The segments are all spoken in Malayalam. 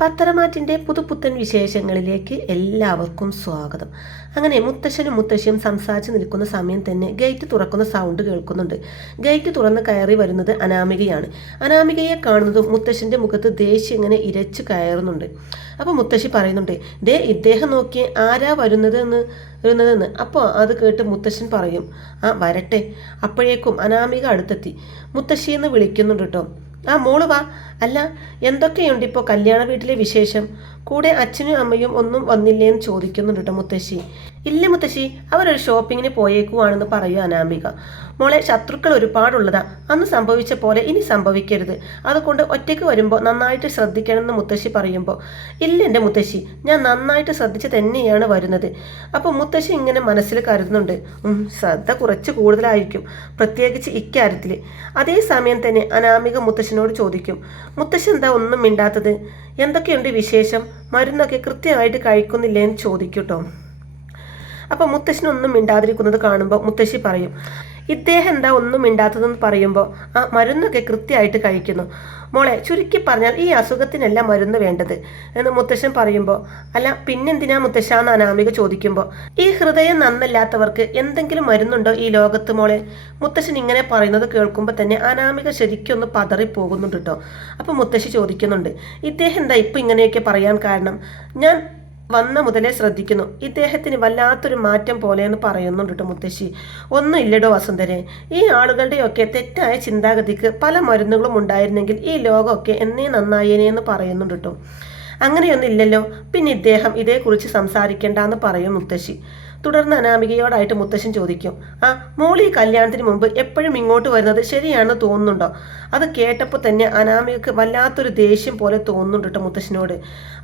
പത്തരമാറ്റിൻ്റെ പുതുപുത്തൻ വിശേഷങ്ങളിലേക്ക് എല്ലാവർക്കും സ്വാഗതം. അങ്ങനെ മുത്തശ്ശനും മുത്തശ്ശിയും സംസാരിച്ച് നിൽക്കുന്ന സമയം തന്നെ ഗേറ്റ് തുറക്കുന്ന സൗണ്ട് കേൾക്കുന്നുണ്ട്. ഗേറ്റ് തുറന്ന് കയറി വരുന്നത് അനാമികയാണ്. അനാമികയെ കാണുന്നതും മുത്തശ്ശൻ്റെ മുഖത്ത് ദേഷ്യം ഇങ്ങനെ ഇരച്ചു കയറുന്നുണ്ട്. അപ്പോൾ മുത്തശ്ശി പറയുന്നുണ്ട്, ദേ ഇദ്ദേഹം നോക്കിയേ ആരാ വരുന്നതെന്ന്. അപ്പോൾ അത് കേട്ട് മുത്തശ്ശൻ പറയും, ആ വരട്ടെ. അപ്പോഴേക്കും അനാമിക അടുത്തെത്തി മുത്തശ്ശിയെന്ന് വിളിക്കുന്നുണ്ട് കേട്ടോ. ആ മോള് വാ. അല്ല, എന്തൊക്കെയുണ്ട് ഇപ്പോൾ കല്യാണ വീട്ടിലെ വിശേഷം? കൂടെ അച്ഛനും അമ്മയും ഒന്നും വന്നില്ലേന്ന് ചോദിക്കുന്നുണ്ട് കേട്ടോ മുത്തശ്ശി. ഇല്ല മുത്തശ്ശി, അവരൊരു ഷോപ്പിങ്ങിന് പോയേക്കുവാണെന്ന് പറയൂ അനാമിക. മോളെ, ശത്രുക്കൾ ഒരുപാടുള്ളതാ. അന്ന് സംഭവിച്ച പോലെ ഇനി സംഭവിക്കരുത്. അതുകൊണ്ട് ഒറ്റയ്ക്ക് വരുമ്പോൾ നന്നായിട്ട് ശ്രദ്ധിക്കണമെന്ന് മുത്തശ്ശി പറയുമ്പോൾ, ഇല്ല എൻ്റെ മുത്തശ്ശി, ഞാൻ നന്നായിട്ട് ശ്രദ്ധിച്ച് തന്നെയാണ് വരുന്നത്. അപ്പോൾ മുത്തശ്ശി ഇങ്ങനെ മനസ്സിൽ കരുതുന്നുണ്ട്, ശ്രദ്ധ കുറച്ച് കൂടുതലായിരിക്കും, പ്രത്യേകിച്ച് ഇക്കാര്യത്തിൽ. അതേസമയം തന്നെ അനാമിക മുത്തശ്ശനോട് ചോദിക്കും, മുത്തശ്ശി എന്താ ഒന്നും മിണ്ടാത്തത്? എന്തൊക്കെയുണ്ട് വിശേഷം? മരുന്നൊക്കെ കൃത്യമായിട്ട് കഴിക്കുന്നില്ലേന്ന് ചോദിക്കൂട്ടോ. അപ്പോൾ മുത്തശ്ശനൊന്നും മിണ്ടാതിരിക്കുന്നത് കാണുമ്പോൾ മുത്തശ്ശി പറയും, ഇദ്ദേഹം എന്താ ഒന്നും മിണ്ടാത്തതെന്ന് പറയുമ്പോൾ, ആ മരുന്നൊക്കെ കൃത്യമായിട്ട് കഴിക്കുന്നു. മോളെ, ചുരുക്കി പറഞ്ഞാൽ ഈ അസുഖത്തിനല്ല മരുന്ന് വേണ്ടത് എന്ന് മുത്തശ്ശൻ പറയുമ്പോൾ, അല്ല പിന്നെന്തിനാ മുത്തശ്ശാന്ന് അനാമിക ചോദിക്കുമ്പോൾ, ഈ ഹൃദയം നന്നല്ലാത്തവർക്ക് എന്തെങ്കിലും മരുന്നുണ്ടോ ഈ ലോകത്ത് മോളെ? മുത്തശ്ശൻ ഇങ്ങനെ പറയുന്നത് കേൾക്കുമ്പോൾ തന്നെ അനാമിക ശരിക്കും ഒന്ന് പതറിപ്പോകുന്നുണ്ട് കേട്ടോ. അപ്പോൾ മുത്തശ്ശി ചോദിക്കുന്നുണ്ട്, ഇദ്ദേഹം എന്താ ഇപ്പം ഇങ്ങനെയൊക്കെ പറയാൻ കാരണം? ഞാൻ വന്ന മുതലേ ശ്രദ്ധിക്കുന്നു, ഇദ്ദേഹത്തിന് വല്ലാത്തൊരു മാറ്റം പോലെയെന്ന് പറയുന്നുണ്ട് കേട്ടോ മുത്തശ്ശി. ഒന്നും ഇല്ലടോ വസുന്ധരെ, ഈ ആളുകളുടെയൊക്കെ തെറ്റായ ചിന്താഗതിക്ക് പല മരുന്നുകളും ഉണ്ടായിരുന്നെങ്കിൽ ഈ ലോകമൊക്കെ എന്നേ നന്നായേനെ എന്ന് പറയുന്നുണ്ട് കേട്ടോ. അങ്ങനെയൊന്നും ഇല്ലല്ലോ, പിന്നെ ഇദ്ദേഹം ഇതേക്കുറിച്ച് സംസാരിക്കേണ്ടെന്ന് പറയും മുത്തശ്ശി. തുടർന്ന് അനാമികയോടായിട്ട് മുത്തശ്ശൻ ചോദിക്കും, ആ മോളി കല്യാണത്തിന് മുമ്പ് എപ്പോഴും ഇങ്ങോട്ട് വരുന്നത് ശരിയാണെന്ന് തോന്നുന്നുണ്ടോ? അത് കേട്ടപ്പോൾ തന്നെ അനാമികക്ക് വല്ലാത്തൊരു ദേഷ്യം പോലെ തോന്നുന്നുണ്ട് കേട്ടോ മുത്തശ്ശനോട്.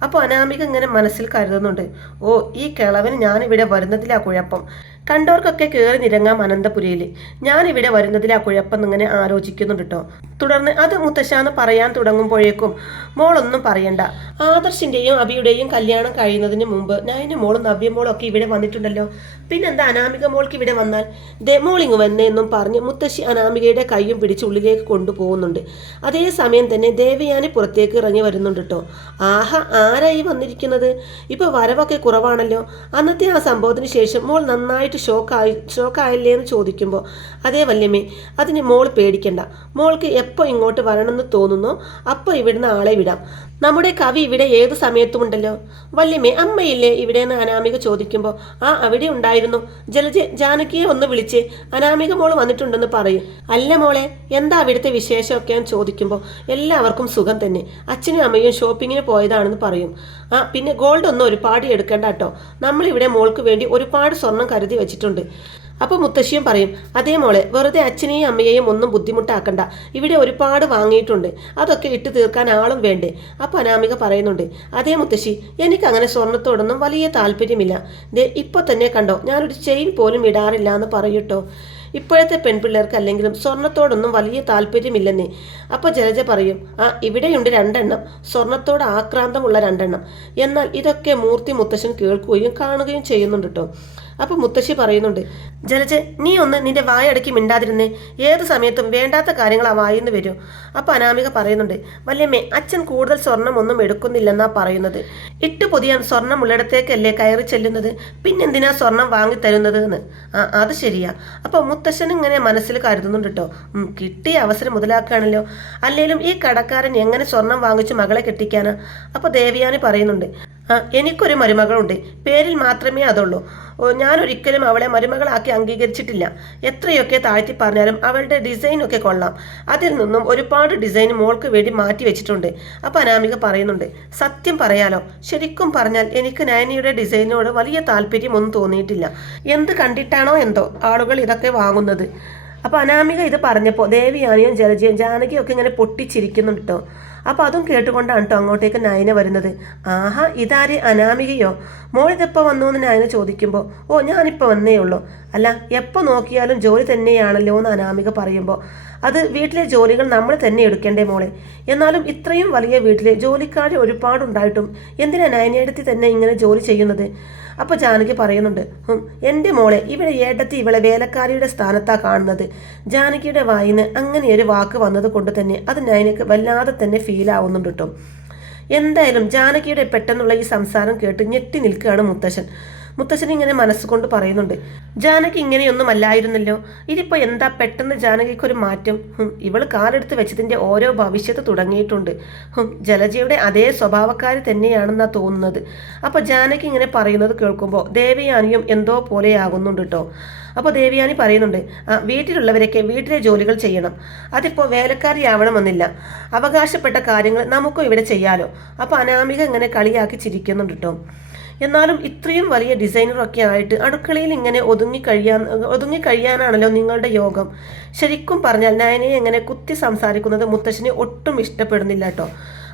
അപ്പോൾ അനാമിക ഇങ്ങനെ മനസ്സിൽ കരുതുന്നുണ്ട്, ഓ ഈ കിളവന് ഞാനിവിടെ വരുന്നതിലാ കുഴപ്പം, കണ്ടവർക്കൊക്കെ കയറി നിരങ്ങാം അനന്തപുരിയിൽ, ഞാനിവിടെ വരുന്നതിലാ കുഴപ്പം എന്നിങ്ങനെ ആലോചിക്കുന്നുണ്ട് കേട്ടോ. തുടർന്ന് അത് മുത്തശ്ശാന്ന് പറയാൻ തുടങ്ങുമ്പോഴേക്കും, മോളൊന്നും പറയണ്ട, ആദർശിൻ്റെയും അബിയുടെയും കല്യാണം കഴിയുന്നതിന് മുമ്പ് നയനും മോളും നവ്യമോളും ഒക്കെ ഇവിടെ വന്നിട്ടുണ്ടല്ലോ, പിന്നെന്താ അനാമിക മോൾക്ക് ഇവിടെ വന്നാൽ? മോളിങ് വന്നേന്നും പറഞ്ഞ് മുത്തശ്ശി അനാമികയുടെ കൈയും പിടിച്ച് ഉള്ളിലേക്ക് കൊണ്ടുപോകുന്നുണ്ട്. അതേസമയം തന്നെ ദേവയാനി പുറത്തേക്ക് ഇറങ്ങി വരുന്നുണ്ട് കേട്ടോ. ആഹാ, ആരായി വന്നിരിക്കുന്നത്? ഇപ്പോൾ വരവൊക്കെ കുറവാണല്ലോ. അന്നത്തെ ആ സംഭവത്തിന് ശേഷം മോൾ നന്നായിട്ട് ഷോക്കായില്ലേ എന്ന് ചോദിക്കുമ്പോൾ, അതേ വല്യമ്മേ, അതിന് മോൾ പേടിക്കണ്ട. മോൾക്ക് എപ്പോൾ ഇങ്ങോട്ട് വരണമെന്ന് തോന്നുന്നോ അപ്പോൾ ഇവിടുന്ന് ആളെ വിടാം. നമ്മുടെ കവി ഇവിടെ ഏത് സമയത്തും ഉണ്ടല്ലോ. വല്യമ്മേ, അമ്മയില്ലേ ഇവിടെ എന്ന് അനാമിക ചോദിക്കുമ്പോൾ, ആ അവിടെ ഉണ്ടായിരുന്നു. ജാനകിയെ ഒന്ന് വിളിച്ച് അനാമിക മോൾ വന്നിട്ടുണ്ടെന്ന് പറയും. അല്ല മോളെ, എന്താ അവിടുത്തെ വിശേഷമൊക്കെ എന്ന് ചോദിക്കുമ്പോൾ, എല്ലാവർക്കും സുഖം തന്നെ, അച്ഛനും അമ്മയും ഷോപ്പിങ്ങിന് പോയതാണെന്ന് പറയും. ആ പിന്നെ ഗോൾഡ് ഒന്നും ഒരുപാട് എടുക്കണ്ട കേട്ടോ, നമ്മളിവിടെ മോൾക്ക് വേണ്ടി ഒരുപാട് സ്വർണം കരുതി വെച്ചിട്ടുണ്ട്. അപ്പോൾ മുത്തശ്ശിയും പറയും, അതേ മോളെ, വെറുതെ അച്ഛനെയും അമ്മയെയും ഒന്നും ബുദ്ധിമുട്ടാക്കണ്ട, ഇവിടെ ഒരുപാട് വാങ്ങിയിട്ടുണ്ട്, അതൊക്കെ ഇട്ട് തീർക്കാൻ ആളും വേണ്ടേ? അപ്പോൾ അനാമിക പറയുന്നുണ്ട്, അതേ മുത്തശ്ശി, എനിക്കങ്ങനെ സ്വർണത്തോടൊന്നും വലിയ താല്പര്യമില്ല. ഇപ്പോൾ തന്നെ കണ്ടോ, ഞാനൊരു ചെയിൻ പോലും ഇടാറില്ല എന്ന് പറയൂട്ടോ. ഇപ്പോഴത്തെ പെൺപിള്ളേർക്ക് അല്ലെങ്കിലും സ്വർണത്തോടൊന്നും വലിയ താല്പര്യമില്ലെന്നേ. അപ്പോൾ ജലജ പറയും, ആ ഇവിടെയുണ്ട് 2 എണ്ണം, സ്വർണത്തോട് ആക്രാന്തമുള്ള 2 എണ്ണം. എന്നാൽ ഇതൊക്കെ മൂർത്തി മുത്തശ്ശൻ കേൾക്കുകയും കാണുകയും ചെയ്യുന്നുണ്ട് കേട്ടോ. അപ്പോൾ മുത്തശ്ശി പറയുന്നുണ്ട്, ജലജ നീ ഒന്ന് നിന്റെ വായടക്കി മിണ്ടാതിരുന്നേ, ഏത് സമയത്തും വേണ്ടാത്ത കാര്യങ്ങൾ ആ വായിന്ന് വരും. അപ്പോൾ അനാമിക പറയുന്നുണ്ട്, വല്യമ്മേ, അച്ഛൻ കൂടുതൽ സ്വർണം ഒന്നും എടുക്കുന്നില്ലെന്നാ പറയുന്നത്. ഇട്ട് പൊതിയാൻ സ്വർണം ഉള്ളിടത്തേക്കല്ലേ കയറി ചെല്ലുന്നത്, പിന്നെന്തിനാ സ്വർണം വാങ്ങിത്തരുന്നത് എന്ന്. ആ അത് ശരിയാ. അപ്പോൾ മുത്തശ്ശൻ ഇങ്ങനെ മനസ്സിൽ കരുതുന്നുണ്ട് കേട്ടോ. കിട്ടിയ അവസരം മുതലാക്കുകയാണല്ലോ. അല്ലെങ്കിലും ഈ കടക്കാരൻ എങ്ങനെ സ്വർണം വാങ്ങിച്ച് മകളെ കെട്ടിക്കാനാ? അപ്പോൾ ദേവയാനി പറയുന്നുണ്ട്, ആ എനിക്കൊരു മരുമകളുണ്ട്, പേരിൽ മാത്രമേ അതുള്ളൂ. ഞാനൊരിക്കലും അവളെ മരുമകളാക്കി അംഗീകരിച്ചിട്ടില്ല. എത്രയൊക്കെ താഴ്ത്തി പറഞ്ഞാലും അവളുടെ ഡിസൈനൊക്കെ കൊള്ളാം. അതിൽ നിന്നും ഒരുപാട് ഡിസൈൻ മോൾക്ക് വേണ്ടി മാറ്റി വെച്ചിട്ടുണ്ട്. അപ്പോൾ അനാമിക പറയുന്നുണ്ട്, സത്യം പറയാലോ, ശരിക്കും പറഞ്ഞാൽ എനിക്ക് നയനിയുടെ ഡിസൈനോട് വലിയ താല്പര്യമൊന്നും തോന്നിയിട്ടില്ല. എന്ത് കണ്ടിട്ടാണോ എന്തോ ആളുകൾ ഇതൊക്കെ വാങ്ങുന്നത്. അപ്പോൾ അനാമിക ഇത് പറഞ്ഞപ്പോൾ ദേവിയാനിയും ജലജയും ജാനകിയും ഒക്കെ ഇങ്ങനെ പൊട്ടിച്ചിരിക്കുന്നുണ്ട് കേട്ടോ. അപ്പോൾ അതും കേട്ടുകൊണ്ടാണ് കേട്ടോ അങ്ങോട്ടേക്ക് നയന വരുന്നത്. ആഹാ, ഇതാര്, അനാമികയോ? മോളിതെപ്പോൾ വന്നു എന്ന് നയന ചോദിക്കുമ്പോൾ, ഓ ഞാനിപ്പോൾ വന്നേ ഉള്ളൂ. അല്ല, എപ്പോൾ നോക്കിയാലും ജോലി തന്നെയാണല്ലോ എന്ന് അനാമിക പറയുമ്പോൾ, അത് വീട്ടിലെ ജോലികൾ നമ്മൾ തന്നെ എടുക്കേണ്ടേ മോളെ? എന്നാലും ഇത്രയും വലിയ വീട്ടിലെ ജോലിക്കാർ ഒരുപാടുണ്ടായിട്ടും എന്തിനാ നയനേടത്തി തന്നെ ഇങ്ങനെ ജോലി ചെയ്യുന്നത്? അപ്പോൾ ജാനകി പറയുന്നുണ്ട്, എൻ്റെ മോളെ, ഇവിടെ ഏട്ടത്തി ഇവളെ വേലക്കാരിയുടെ സ്ഥാനത്താണ് കാണുന്നത്. ജാനകിയുടെ വായിന്ന് അങ്ങനെ ഒരു വാക്ക് വന്നത് കൊണ്ട് തന്നെ അത് നയനക്ക് വല്ലാതെ തന്നെ ഫീൽ ആവുന്നുണ്ട് കേട്ടോ. എന്തായാലും ജാനകിയുടെ പെട്ടെന്നുള്ള ഈ സംസാരം കേട്ട് ഞെട്ടി നിൽക്കുകയാണ് മുത്തശ്ശൻ ഇങ്ങനെ മനസ്സുകൊണ്ട് പറയുന്നുണ്ട്, ജാനകി ഇങ്ങനെയൊന്നും അല്ലായിരുന്നല്ലോ, ഇതിപ്പോ എന്താ പെട്ടെന്ന് ജാനകിക്ക് ഒരു മാറ്റം? ഇവള് കാലെടുത്ത് വെച്ചതിന്റെ ഓരോ ഭവിഷ്യത്ത് തുടങ്ങിയിട്ടുണ്ട്. ജലജയുടെ അതേ സ്വഭാവക്കാരി തന്നെയാണെന്നാ തോന്നുന്നത്. അപ്പൊ ജാനകി ഇങ്ങനെ പറയുന്നത് കേൾക്കുമ്പോൾ ദേവയാനിയും എന്തോ പോലെയാകുന്നുണ്ട് കേട്ടോ. അപ്പോൾ ദേവയാനി പറയുന്നുണ്ട്, വീട്ടിലുള്ളവരൊക്കെ വീട്ടിലെ ജോലികൾ ചെയ്യണം, അതിപ്പോൾ വേലക്കാരിയാവണമെന്നില്ല, അവകാശപ്പെട്ട കാര്യങ്ങൾ നമുക്കും ഇവിടെ ചെയ്യാലോ. അപ്പോൾ അനാമിക ഇങ്ങനെ കളിയാക്കി ചിരിക്കുന്നുണ്ട് കേട്ടോ. എന്നാലും ഇത്രയും വലിയ ഡിസൈനറൊക്കെ ആയിട്ട് അടുക്കളയിൽ ഇങ്ങനെ ഒതുങ്ങിക്കഴിയാനാണല്ലോ നിങ്ങളുടെ യോഗം. ശരിക്കും പറഞ്ഞാൽ നയനയെ എങ്ങനെ കുത്തി സംസാരിക്കുന്നത് മുത്തശ്ശിനെ ഒട്ടും ഇഷ്ടപ്പെടുന്നില്ല കേട്ടോ.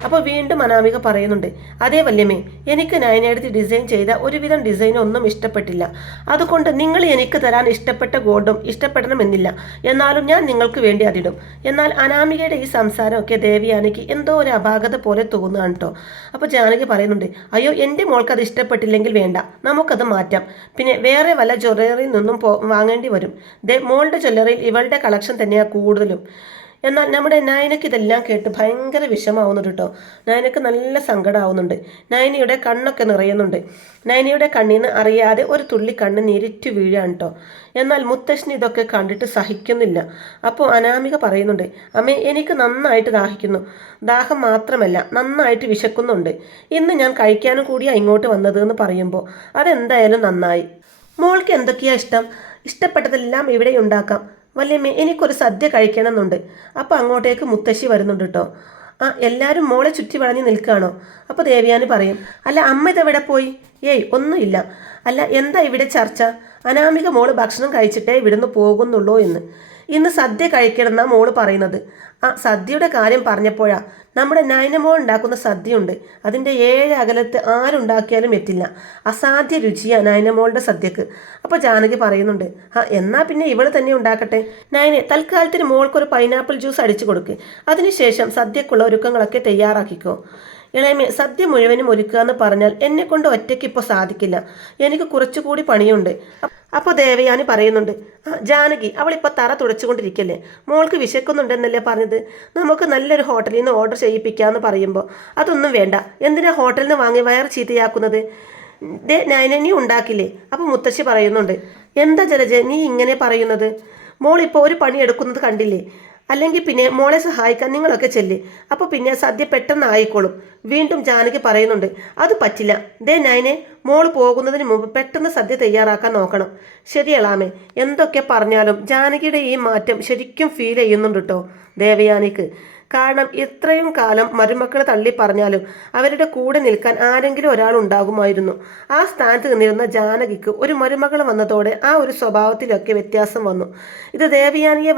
അപ്പോൾ വീണ്ടും അനാമിക പറയുന്നുണ്ട്, അതേ വല്യമ്മേ, എനിക്ക് നയനയെടുത്ത് ഡിസൈൻ ചെയ്ത ഒരുവിധം ഡിസൈൻ ഒന്നും ഇഷ്ടപ്പെട്ടില്ല. അതുകൊണ്ട് നിങ്ങൾ എനിക്ക് തരാൻ ഇഷ്ടപ്പെട്ട ഗോൾഡും ഇഷ്ടപ്പെടണമെന്നില്ല, എന്നാലും ഞാൻ നിങ്ങൾക്ക് വേണ്ടി അതിടും. എന്നാൽ അനാമികയുടെ ഈ സംസാരമൊക്കെ ദേവയാനിക്ക് എന്തോ ഒരു അപാകത പോലെ തോന്നുകയാണ് കേട്ടോ. അപ്പോൾ ജാനകി പറയുന്നുണ്ട്, അയ്യോ എൻ്റെ മോൾക്ക് അത് ഇഷ്ടപ്പെട്ടില്ലെങ്കിൽ വേണ്ട, നമുക്കത് മാറ്റാം. പിന്നെ വേറെ വല്ല ജ്വല്ലറിയിൽ നിന്നും വാങ്ങേണ്ടി വരും. മോളുടെ ജ്വല്ലറിയിൽ ഇവളുടെ കളക്ഷൻ തന്നെയാണ് കൂടുതലും. എന്നാൽ നമ്മുടെ നയനയ്ക്ക് ഇതെല്ലാം കേട്ട് ഭയങ്കര വിഷമാവുന്നുണ്ട് കേട്ടോ. നയനയ്ക്ക് നല്ല സങ്കടമാവുന്നുണ്ട്. നയനയുടെ കണ്ണൊക്കെ നിറയുന്നുണ്ട്. നയനയുടെ കണ്ണിൽ നിന്ന് അറിയാതെ ഒരു തുള്ളി കണ്ണ് നീരിറ്റു വീഴാണ് കേട്ടോ. എന്നാൽ മുത്തശ്ശന് ഇതൊക്കെ കണ്ടിട്ട് സഹിക്കുന്നില്ല. അപ്പോൾ അനാമിക പറയുന്നുണ്ട്, അമ്മേ, എനിക്ക് നന്നായിട്ട് ദാഹിക്കുന്നു. ദാഹം മാത്രമല്ല, നന്നായിട്ട് വിശക്കുന്നുണ്ട്. ഇന്ന് ഞാൻ കഴിക്കാനും കൂടിയാണ് ഇങ്ങോട്ട് വന്നത് എന്ന് പറയുമ്പോൾ അതെന്തായാലും നന്നായി. മോൾക്ക് എന്തൊക്കെയാ ഇഷ്ടം? ഇഷ്ടപ്പെട്ടതെല്ലാം ഇവിടെ ഉണ്ടാക്കാം. വല്യമ്മേ, എനിക്കൊരു സദ്യ കഴിക്കണമെന്നുണ്ട്. അപ്പോൾ അങ്ങോട്ടേക്ക് മുത്തശ്ശി വരുന്നുണ്ട് കേട്ടോ. എല്ലാവരും മോളെ ചുറ്റി വളഞ്ഞ് നിൽക്കുകയാണോ? അപ്പോൾ ദേവയാനി പറയും, അല്ല അമ്മ ഇതെവിടെ പോയി? ഏയ് ഒന്നുമില്ല. അല്ല എന്താ ഇവിടെ ചർച്ച? അനാമിക മോള് ഭക്ഷണം കഴിച്ചിട്ടേ ഇവിടുന്ന് പോകുന്നുള്ളൂ എന്ന്. ഇന്ന് സദ്യ കഴിക്കണം എന്നാണ് മോള് പറയുന്നത്. സദ്യയുടെ കാര്യം പറഞ്ഞപ്പോഴാ, നമ്മുടെ നയനമോൾ ഉണ്ടാക്കുന്ന സദ്യയുണ്ട്, അതിൻ്റെ 7 അകലത്ത് ആരുണ്ടാക്കിയാലും എത്തില്ല. അസാധ്യ രുചിയാണ് നയനമോളുടെ സദ്യക്ക്. അപ്പോൾ ജാനകി പറയുന്നുണ്ട്, എന്നാ പിന്നെ ഇവള് തന്നെ ഉണ്ടാക്കട്ടെ. നയനെ, തൽക്കാലത്തിന് മോൾക്കൊരു പൈനാപ്പിൾ ജ്യൂസ് അടിച്ചു കൊടുക്ക്. അതിനുശേഷം സദ്യക്കുള്ള ഒരുക്കങ്ങളൊക്കെ തയ്യാറാക്കിക്കോ. ഇളയമേ, സദ്യ മുഴുവനും ഒരുക്കുക എന്ന് പറഞ്ഞാൽ എന്നെ കൊണ്ട് ഒറ്റയ്ക്ക് ഇപ്പോൾ സാധിക്കില്ല, എനിക്ക് കുറച്ചുകൂടി പണിയുണ്ട്. അപ്പോൾ ദേവയാനി പറയുന്നുണ്ട്, ജാനകി, അവളിപ്പോൾ തറ തുടച്ചുകൊണ്ടിരിക്കല്ലേ, മോൾക്ക് വിശക്കുന്നുണ്ടെന്നല്ലേ പറഞ്ഞത്, നമുക്ക് നല്ലൊരു ഹോട്ടലിൽ നിന്ന് ഓർഡർ ചെയ്യിപ്പിക്കാമെന്ന് പറയുമ്പോൾ അതൊന്നും വേണ്ട, എന്തിനാ ഹോട്ടലിൽ നിന്ന് വാങ്ങി വയർ ചീത്തയാക്കുന്നത്? നയനനി ഉണ്ടാക്കില്ലേ? അപ്പോൾ മുത്തശ്ശി പറയുന്നുണ്ട്, എന്താ ജലജ നീ ഇങ്ങനെ പറയുന്നത്? മോളിപ്പോൾ ഒരു പണി എടുക്കുന്നത് കണ്ടില്ലേ? അല്ലെങ്കിൽ പിന്നെ മോളെ സഹായിക്കാൻ നിങ്ങളൊക്കെ ചെല്ല്, അപ്പോൾ പിന്നെ സദ്യ പെട്ടെന്ന് ആയിക്കോളും. വീണ്ടും ജാനകി പറയുന്നുണ്ട്, അത് പറ്റില്ല. നയനെ, മോള് പോകുന്നതിന് മുമ്പ് പെട്ടെന്ന് സദ്യ തയ്യാറാക്കാൻ നോക്കണം. ശരിയളാമേ, എന്തൊക്കെ പറഞ്ഞാലും ജാനകിയുടെ ഈ മാറ്റം ശരിക്കും ഫീൽ ചെയ്യുന്നുണ്ട് കേട്ടോ ദേവയാനിക്ക്. കാരണം ഇത്രയും കാലം മരുമക്കളെ തള്ളി പറഞ്ഞാലും അവരുടെ കൂടെ നിൽക്കാൻ ആരെങ്കിലും ഒരാൾ ഉണ്ടാകുമായിരുന്നു. ആ സ്ഥാനത്ത് നിന്നിരുന്ന ജാനകിക്ക് ഒരു മരുമകൾ വന്നതോടെ ആ ഒരു സ്വഭാവത്തിലൊക്കെ വ്യത്യാസം വന്നു. ഇത് ദേവയാനിയെ